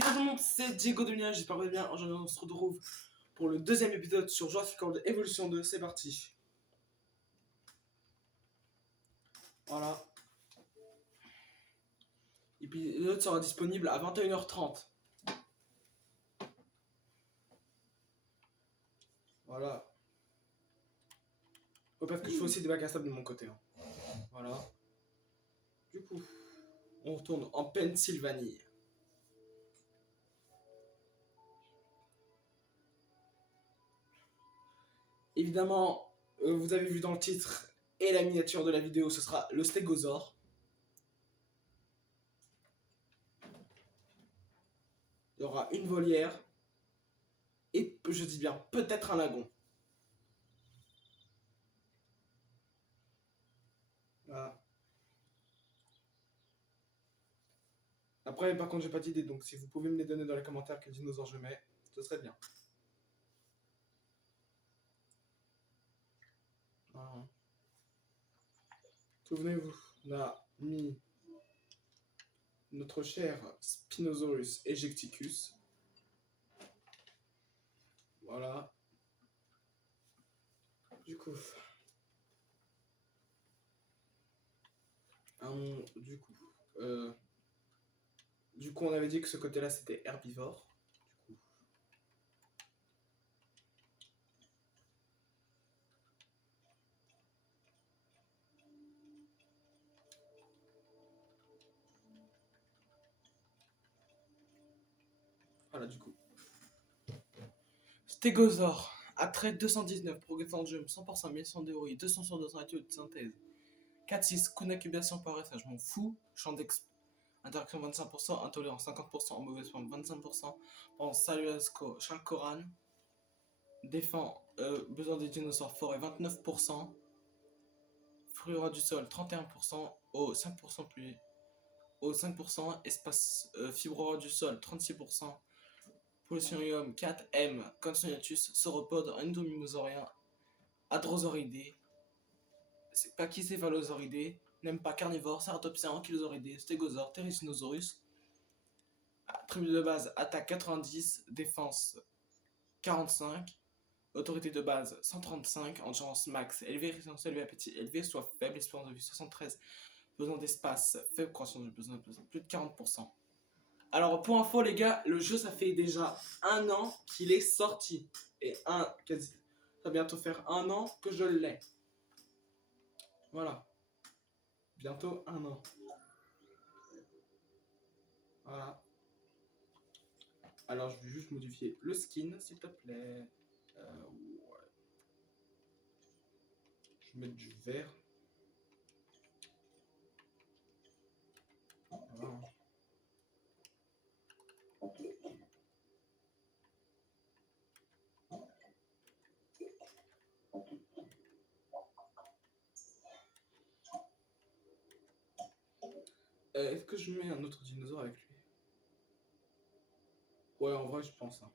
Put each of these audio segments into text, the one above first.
Yo tout le monde, c'est Diego Dunia, j'espère que vous allez bien. Aujourd'hui, on se retrouve pour le deuxième épisode sur Jurassic World Evolution 2. C'est parti. Voilà. Et puis l'épisode sera disponible à 21h30. Voilà. Faut pas que je fais aussi des bacs à sable de mon côté. Hein. Voilà. Du coup, on retourne en Pennsylvanie. Évidemment, vous avez vu dans le titre et la miniature de la vidéo, ce sera le stégosaure. Il y aura une volière et, je dis bien, peut-être un lagon. Voilà. Après, par contre, j'ai pas d'idée, donc si vous pouvez me les donner dans les commentaires quel dinosaure je mets, ce serait bien. Voilà. Souvenez-vous, on a mis notre cher Spinosaurus ejecticus. Voilà. Du coup, du coup, on avait dit que ce côté-là c'était herbivore. Du coup. Voilà, du coup. Stégosaure, attrait 219, progression de jump 100%, 1100 d'héroïne, 200 sur 200 études de synthèse. 4-6, coup d'incubation par ça, je m'en fous. Champ interaction 25%, intolérance 50%, en mauvaise forme 25%. En Saluasco, Chalcoran. Défend besoin des dinosaures forêt 29%. Fruits du sol 31%. Eau 5% plus. Eau 5%. Espace fibre du sol 36%. Pollution 4 M. Consoniatus, sauropode, endomimosaurien, adrosauridé. Pachycéphalosauridé. N'aime pas carnivore, cératopsien, ankylosauridé, stégosaure, Therizinosaurus. Attribut de base, attaque 90, défense 45, autorité de base 135, endurance max élevé, résistance élevée, appétit élevé, soit faible, espérance de vie 73, besoin d'espace, faible croissance du besoin de plus de 40%. Alors pour info les gars, le jeu ça fait déjà 1 an qu'il est sorti. Et ça va bientôt faire 1 an que je l'ai. Voilà. Bientôt 1 an. Voilà. Alors je vais juste modifier le skin s'il te plaît. Ouais. Je vais mettre du vert. Voilà. Est-ce que je mets un autre dinosaure avec lui? Ouais, en vrai, je pense. Hein.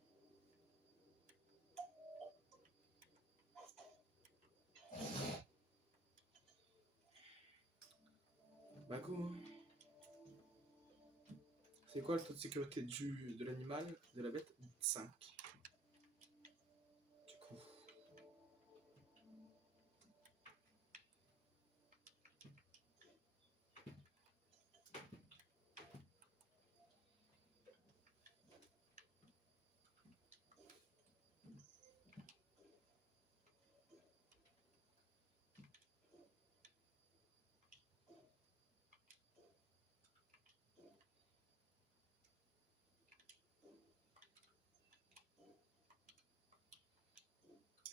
Bah, go. C'est quoi le taux de sécurité de l'animal, de la bête? 5. Du coup.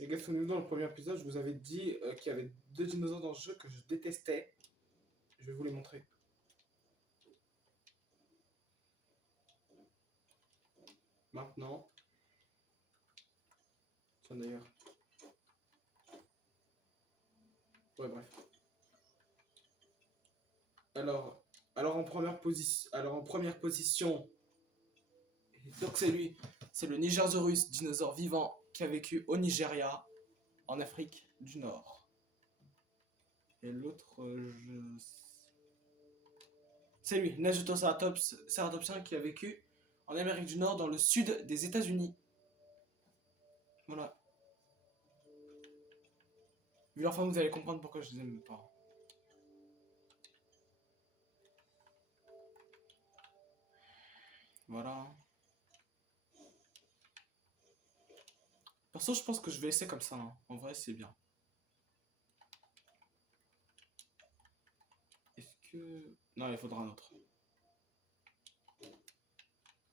Les gars, souvenez-vous, dans le premier épisode, je vous avais dit qu'il y avait 2 dinosaures dans ce jeu que je détestais. Je vais vous les montrer. Maintenant. Tiens d'ailleurs. Ouais, bref. Alors en première position, donc c'est lui, c'est le Nigersaurus, dinosaure vivant qui a vécu au Nigeria, en Afrique du Nord. Et l'autre, c'est lui, Ceratops, cératopsien qui a vécu en Amérique du Nord, dans le sud des États-Unis. Voilà. Vu leur forme, vous allez comprendre pourquoi je les aime pas. Voilà. Perso, je pense que je vais essayer comme ça. Hein. En vrai, c'est bien. Est-ce que... Non, il faudra un autre.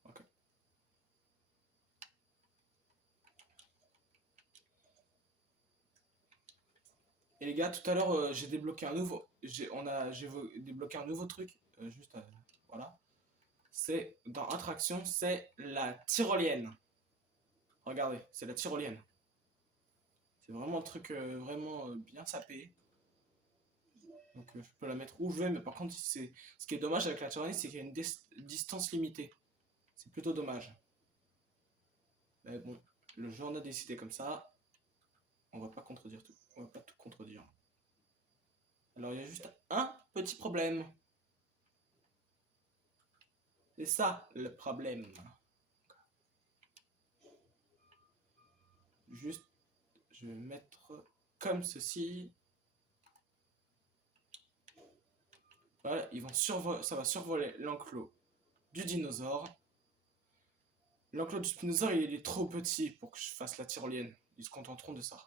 Ok. Et les gars, tout à l'heure, j'ai débloqué un nouveau... J'ai débloqué un nouveau truc. Juste... voilà. C'est... Dans Attraction, c'est la tyrolienne. Regardez, c'est la tyrolienne. C'est vraiment un truc vraiment bien sapé. Donc je peux la mettre où je veux, mais par contre, ce qui est dommage avec la tyrolienne, c'est qu'il y a une distance limitée. C'est plutôt dommage. Mais bon, le jeu en a décidé comme ça. On va pas contredire tout. On va pas tout contredire. Alors il y a juste un petit problème. C'est ça le problème. Juste, je vais mettre comme ceci. Voilà, ça va survoler l'enclos du dinosaure. L'enclos du dinosaure, il est trop petit pour que je fasse la tyrolienne. Ils se contenteront de ça.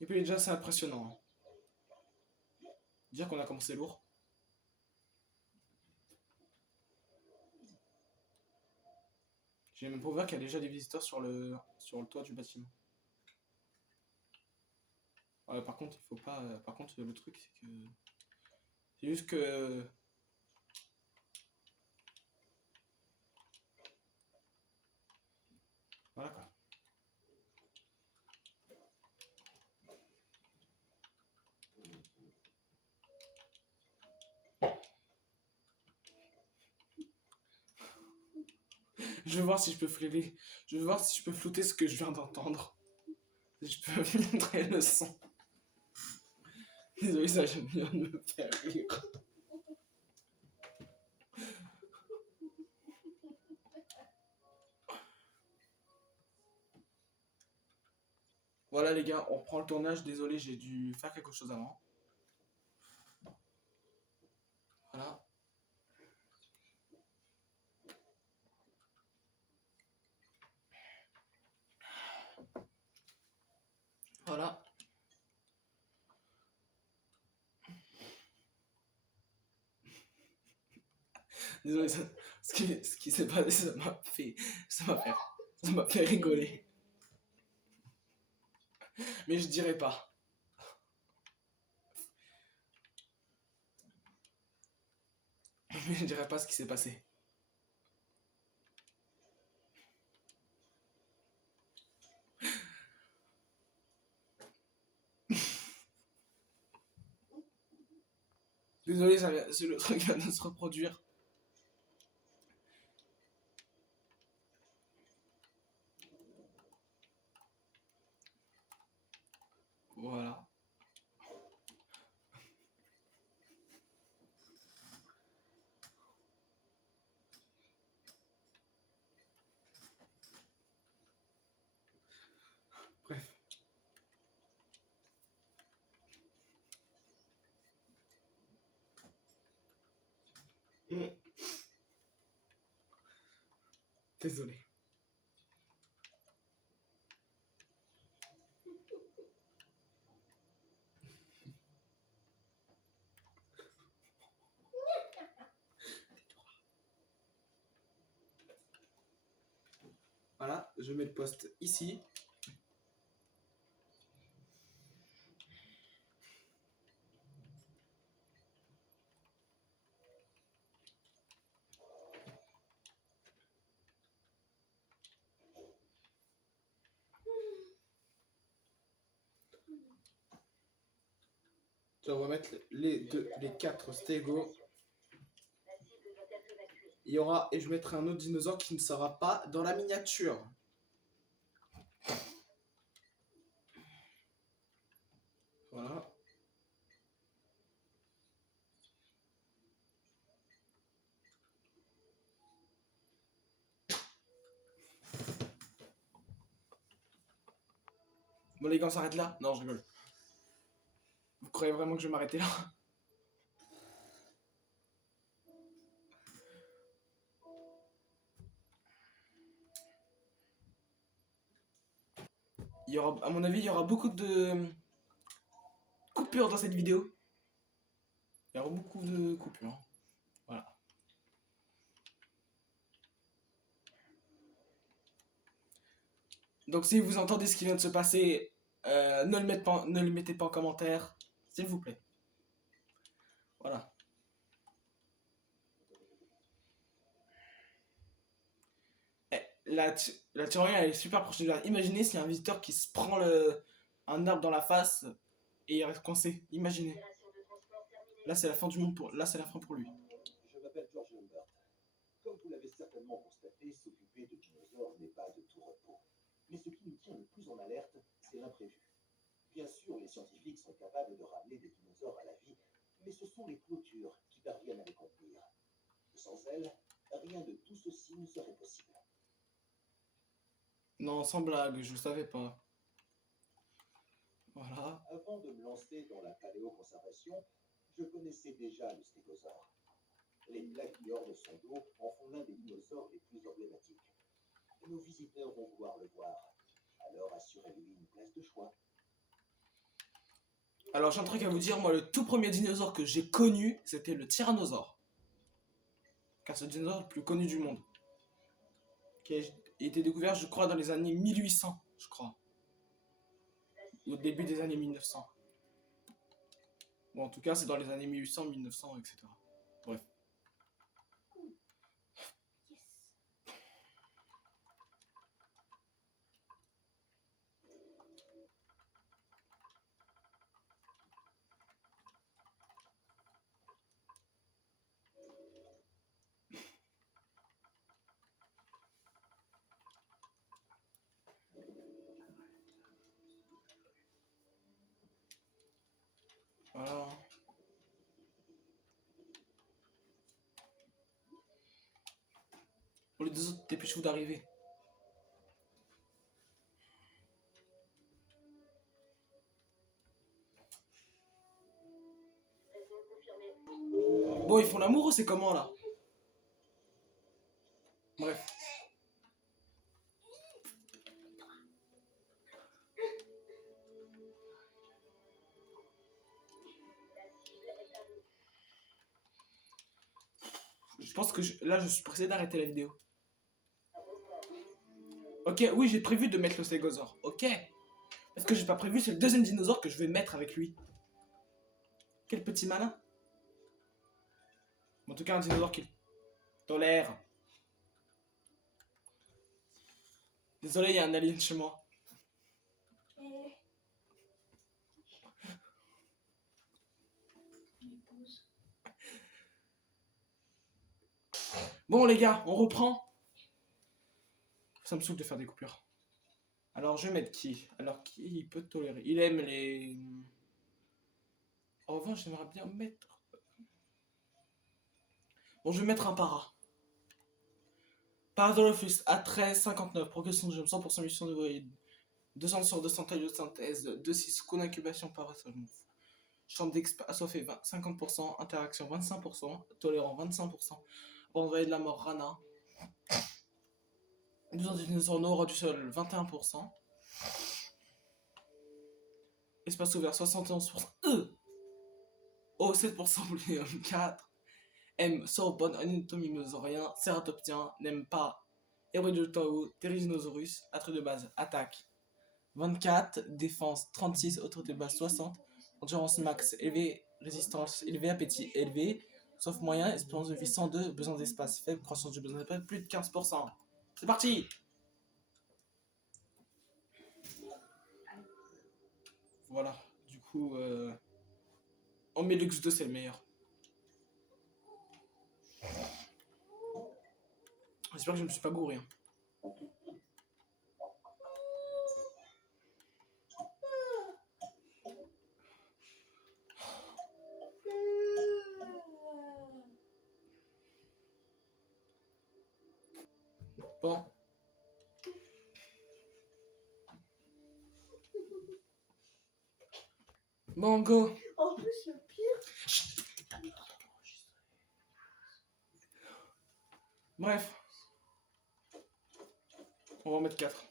Et puis déjà, c'est impressionnant. Hein. Dire qu'on a commencé lourd. J'ai même pas ouvert qu'il y a déjà des visiteurs sur le toit du bâtiment. Ouais, par contre, il faut pas. Par contre, le truc, c'est que. C'est juste que. Voilà quoi. Je vais voir si je peux flouter. Je vais voir si je peux flouter ce que je viens d'entendre. Si je peux filtrer le son. Désolé, ça j'aime bien me faire rire. Voilà les gars, on reprend le tournage. Désolé, j'ai dû faire quelque chose avant. Voilà. Voilà. Désolé, ce qui s'est passé, ça m'a fait rigoler. Mais je dirais pas. Mais je dirais pas ce qui s'est passé. Désolé, c'est le truc vient de se reproduire. Voilà. Bref. Désolé. Voilà, je mets le poste ici. On va mettre les 4 stégots. Il y aura, et je mettrai un autre dinosaure qui ne sera pas dans la miniature. Voilà. Bon les gars, on s'arrête là? Non, je rigole. Vous croyez vraiment que je vais m'arrêter là? Il y aura, à mon avis, il y aura beaucoup de coupures dans cette vidéo. Il y aura beaucoup de coupures. Voilà. Donc si vous entendez ce qui vient de se passer, ne le mettez pas en commentaire, s'il vous plaît. Voilà. Eh, la tyrolienne, elle est super proche de là. Imaginez s'il y a un visiteur qui se prend un arbre dans la face et il reste coincé. Imaginez. Là, c'est la fin du monde pour, là, c'est la fin pour lui. Je m'appelle George Lambert. Comme vous l'avez certainement constaté, s'occuper de dinosaures n'est pas de tout repos. Mais ce qui nous tient le plus en alerte, c'est l'imprévu. Bien sûr, les scientifiques sont capables de ramener des dinosaures à la vie, mais ce sont les clôtures qui parviennent à les contenir. Sans elles, rien de tout ceci ne serait possible. Non, sans blague, je savais pas. Voilà. Avant de me lancer dans la paléoconservation, je connaissais déjà le stégosaure. Les plaques qui ornent son dos en font l'un des dinosaures les plus emblématiques. Nos visiteurs vont vouloir le voir, alors assurez-lui une place de choix. Alors j'ai un truc à vous dire, moi le tout premier dinosaure que j'ai connu, c'était le tyrannosaure. Car c'est le dinosaure le plus connu du monde. Qui a été découvert, je crois, dans les années 1800, je crois. Au début des années 1900. Bon, en tout cas, c'est dans les années 1800, 1900, etc. Bref. Voilà. Pour les deux autres, dépêchez-vous d'arriver. Bon, ils font l'amour ou c'est comment là? Bref. Je pense que là, je suis pressé d'arrêter la vidéo. Ok, oui, j'ai prévu de mettre le stégosaure. Ok. Parce que j'ai pas prévu, c'est le deuxième dinosaure que je vais mettre avec lui. Quel petit malin. En tout cas, un dinosaure qui tolère. Désolé, il y a un alien chez moi. Bon les gars, on reprend. Ça me saoule de faire des coupures. Alors je vais mettre qui? Alors qui peut tolérer? Il aime les... En revanche, j'aimerais bien mettre... Bon, je vais mettre un para. Paradolphus A13, 59, progression de jump, 100% mission de 200 sur 200 taille de synthèse, 2,6 coup d'incubation par ça, je m'en fous. Champ d'exp assoiffé 50%, interaction 25%, tolérant 25%, envoyé de la mort Rana, 12 dinosaures no, roi du sol 21%, espace ouvert 71%, O 7% Bouléum 4, M sauropode, anatomie mosaurien, cératoptien, n'aime pas, héros de Tao, Therizinosaurus, attrait de base, attaque 24, défense 36, autorité de base 60, endurance max élevé, résistance élevée, appétit élevé, sauf moyen, espérance de vie 102, besoin d'espace faible, croissance du besoin d'espace plus de 15%. C'est parti! Voilà, du coup, Omélux 2 c'est le meilleur. J'espère que je ne me suis pas gouré. Hein. Bon. Bon, go. En plus, le pire. Bref. On va en mettre 4.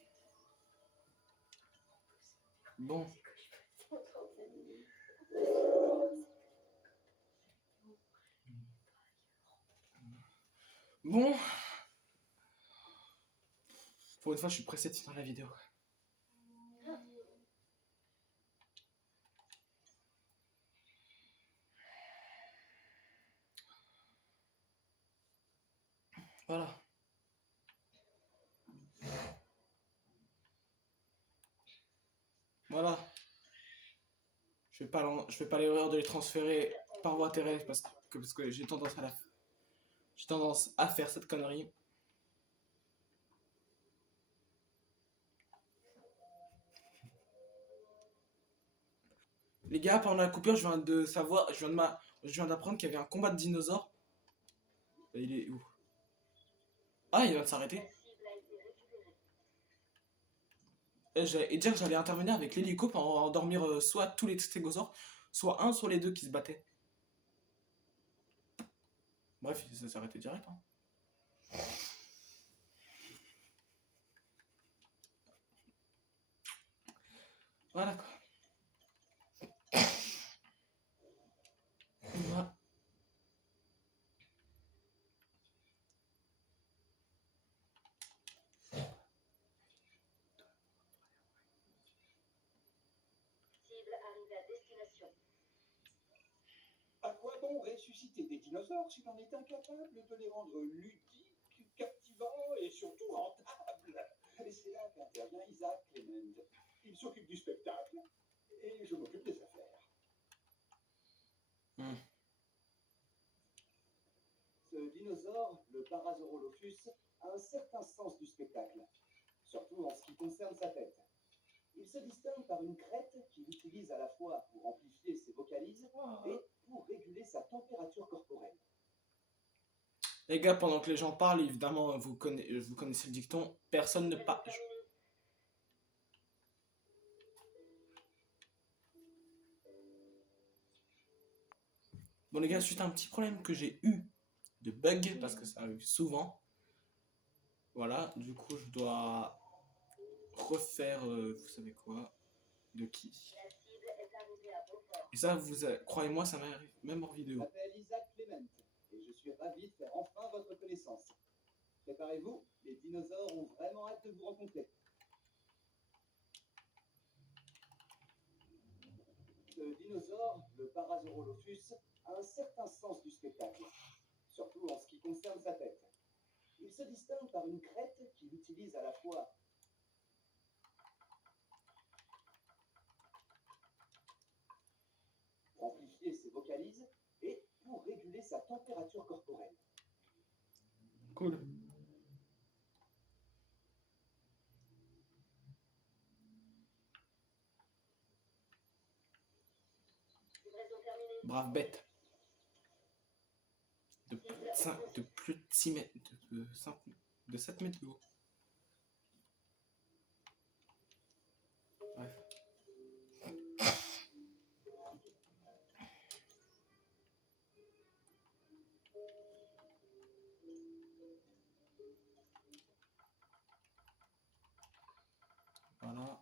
Bon. Bon. Pour une fois, je suis pressé de finir la vidéo. Voilà. Voilà. Je fais pas l'erreur de les transférer par voie terrestre parce que j'ai tendance à faire cette connerie. Les gars, pendant la coupure, je viens d'apprendre qu'il y avait un combat de dinosaures. Il est où? Ah, il vient de s'arrêter. Et dire que j'allais intervenir avec l'hélico pour endormir soit tous les stégosaures, soit un sur les deux qui se battaient. Bref, ça s'est arrêté direct. Hein. Voilà quoi. Voilà. À quoi bon ressusciter des dinosaures si l'on est incapable de les rendre ludiques, captivants et surtout rentables? Et c'est là qu'intervient Isaac Clement. Il s'occupe du spectacle et je m'occupe des affaires. Ce dinosaure, le Parasaurolophus, a un certain sens du spectacle, surtout en ce qui concerne sa tête. Il se distingue par une crête qu'il utilise à la fois pour amplifier ses vocalises et pour réguler sa température corporelle. Les gars, pendant que les gens parlent, évidemment, vous connaissez le dicton, personne ne parle. Bon les gars, suite à un petit problème que j'ai eu de bug, parce que ça arrive souvent, voilà, du coup je dois refaire, vous savez quoi, de qui. Et ça, croyez-moi, ça m'arrive même hors Je vidéo. m'appelle Isaac Clement et je suis ravi de faire enfin votre connaissance. Préparez-vous, les dinosaures ont vraiment hâte de vous rencontrer. Ce dinosaure, le Parasaurolophus, a un certain sens du spectacle, surtout en ce qui concerne sa tête. Il se distingue par une crête qu'il utilise à la fois pour amplifier ses vocalises et pour réguler sa température corporelle. Cool. Brave bête. De plus de 6 mètres, de 7 mètres de haut. Bref. Voilà.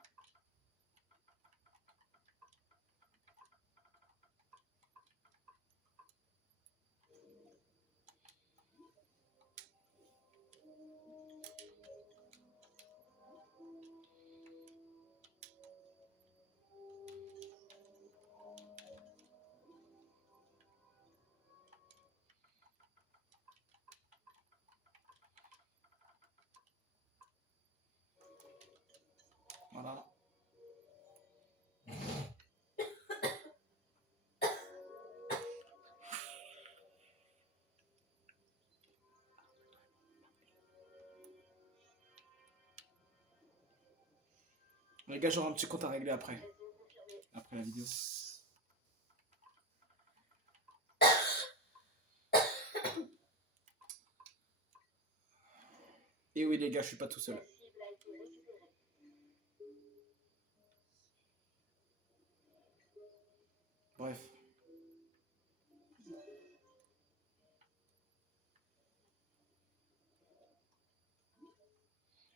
Voilà. Les gars, j'aurai un petit compte à régler après la vidéo. Et oui les gars, je suis pas tout seul.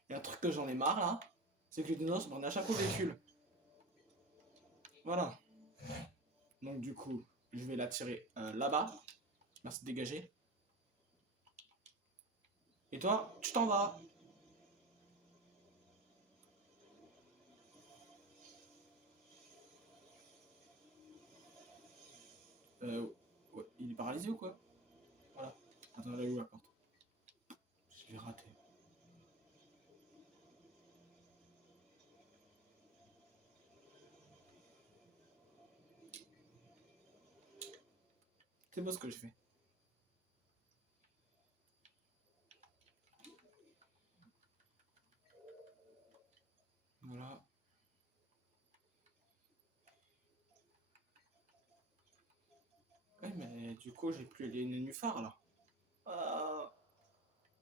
Et un truc que j'en ai marre là, c'est que les dinosaures on est à chaque fois au véhicule. Voilà. Donc du coup, je vais la tirer là-bas. Merci de dégager. Et toi, tu t'en vas. Ouais, il est paralysé ou quoi? Voilà. Attends, là où la porte? Je l'ai raté. C'est beau ce que je fais. Voilà. Ouais, mais du coup, j'ai plus les nénuphars là. Ah,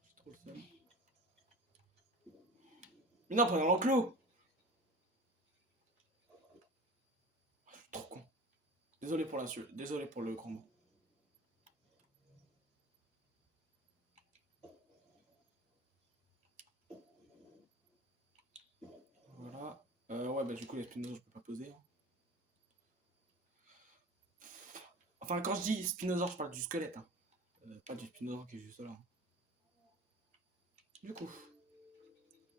j'ai trop le seum. Mais non, pas dans l'enclos! Je suis trop con. Désolé pour l'insulte. Désolé pour le grand mot. Voilà. Ouais, bah du coup, les spinosaures, je peux pas poser. Hein. Enfin, quand je dis spinosaure, je parle du squelette. Hein. Pas du spinosaure qui est juste là. Hein. Du coup.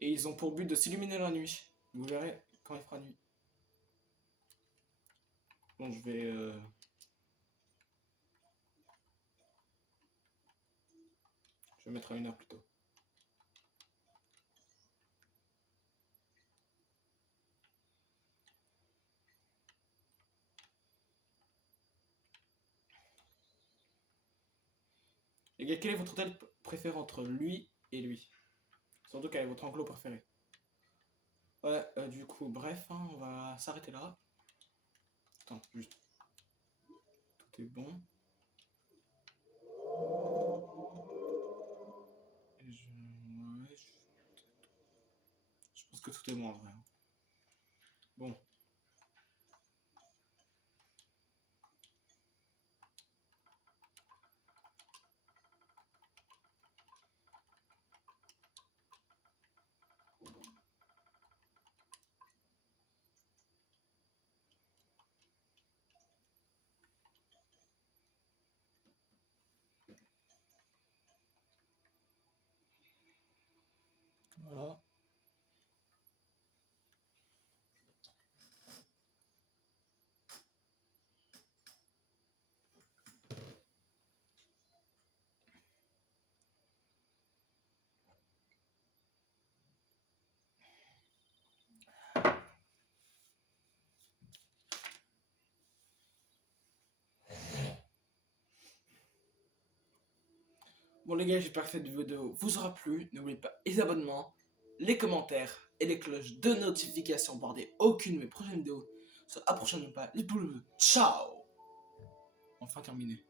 Et ils ont pour but de s'illuminer la nuit. Vous verrez quand il fera nuit. Bon, je vais... Je vais mettre à 1h plus tôt. Les gars, quel est votre hôtel préféré entre lui et lui? Surtout quel est votre enclos préféré? Ouais, du coup, bref, hein, on va s'arrêter là. Attends, juste. Tout est bon. Et ouais, je pense que tout est bon en vrai. Hein. Bon. Voilà. Bon les gars, j'espère que cette vidéo vous aura plu. N'oubliez pas les abonnements, les commentaires et les cloches de notification pour rater aucune de mes prochaines vidéos. À la prochaine pas, les poules. Ciao. Enfin terminé.